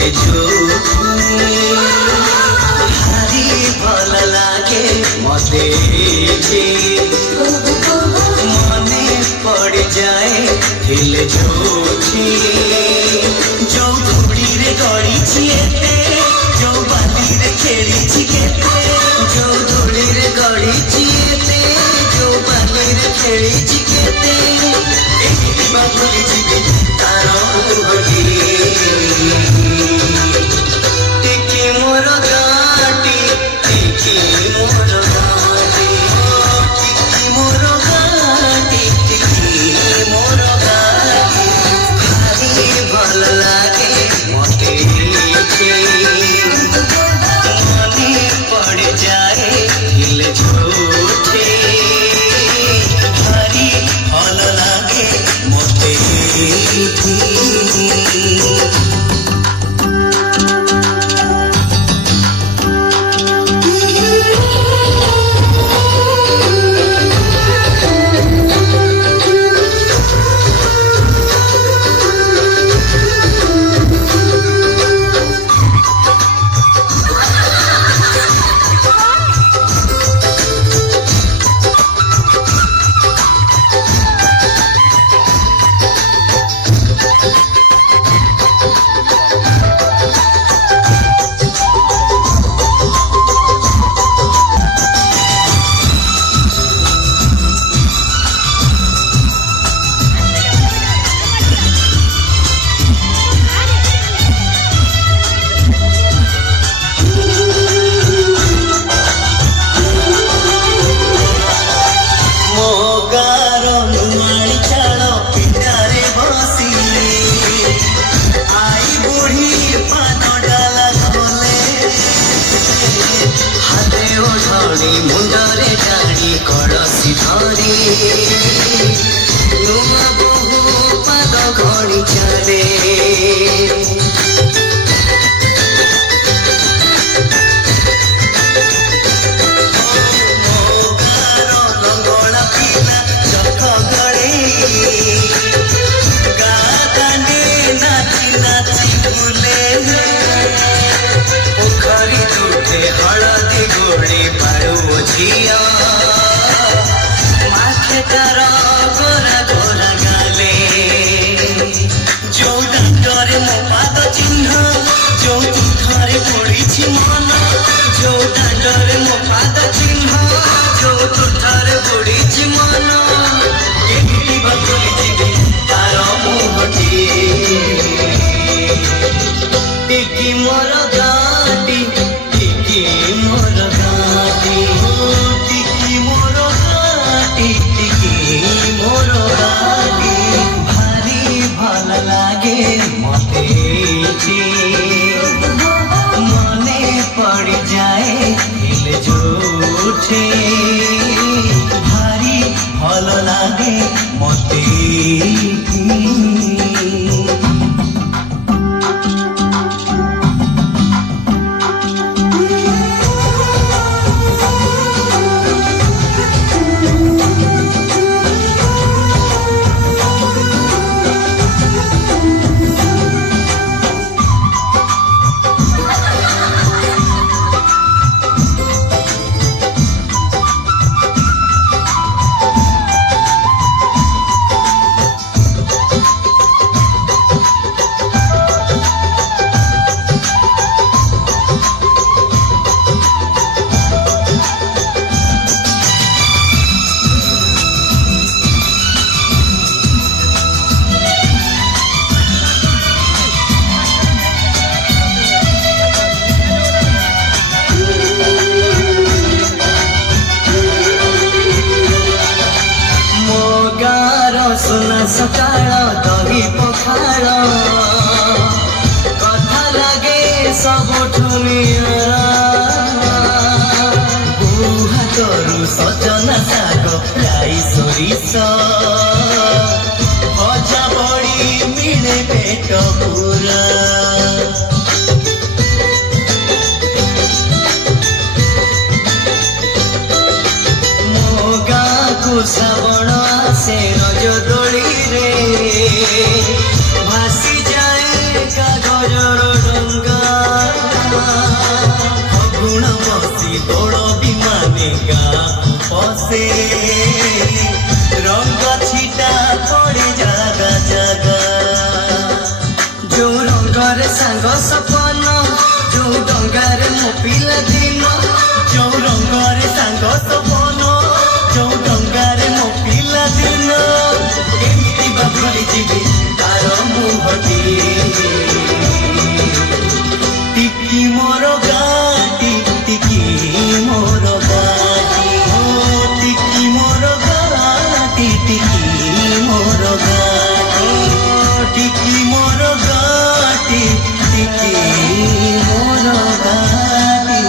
हिले भारी भल लागे मते मने पड़ जाए हिले झूठी जो धूड़ी रे गड़ी छिएते जो बाली रे खेली छिकेते जो धूड़ी रे गड़ी छिएते जो बाली रे खेली छिकेते एही बाबुली छिके तारो बगी टिकी मोर गाटी टिकी मोर गाटी टिकी मोर गाटी टिकी मोर गाटी भारी भल लागे मते मने पड़ जाए हिल झूठे भारी भल लागे मते मुंडरे जानी कड़सी धरी नुआ बहु पाद घड़ी चले लंगड़ा पिला चक गड़े गाने नाची नाची बुले पोखरी दूटे हलदी गोड़ी पारू झिया माथे तार गोरा गोरा गाले जो डाक्टरे मो पाद चिन्ह जो तुठरे पड़ी मन जो डाक्टरे मो पाद चिन्ह जो तुठरे पड़ी मन केही बकुली जिगे तार मुहटी टिकी मोर गाटी टिकी मोर गाटी टिकी मोर गाटी टिकी मोर गाटी भारी भल लागे मते मने पड़ जाए हिले झूठे भारी भल लागे मते सुना सकाळ दही पखाळ कथा लगे सबठु नियरा हाथरू सजना शाग राई सोरिष भजा बड़ी मिले पेट पूरा श्रावण आसे रज दोली रे भासी जाए कागजर बसे रंग छिटा पड़े जागा जागा जो रंगर सांग सपन जो डंगार मो पिला दिन जो रंगर सांग सपन जो डंगार मो पिला दिन एमती बाबरी जीवी तार मुहटी टिकी मोर गाटी टिकी मोर गाटी टिकी मोर गाटी टिकी मोर गाटी टिकी मोर गाटी टिकी मोर गाटी।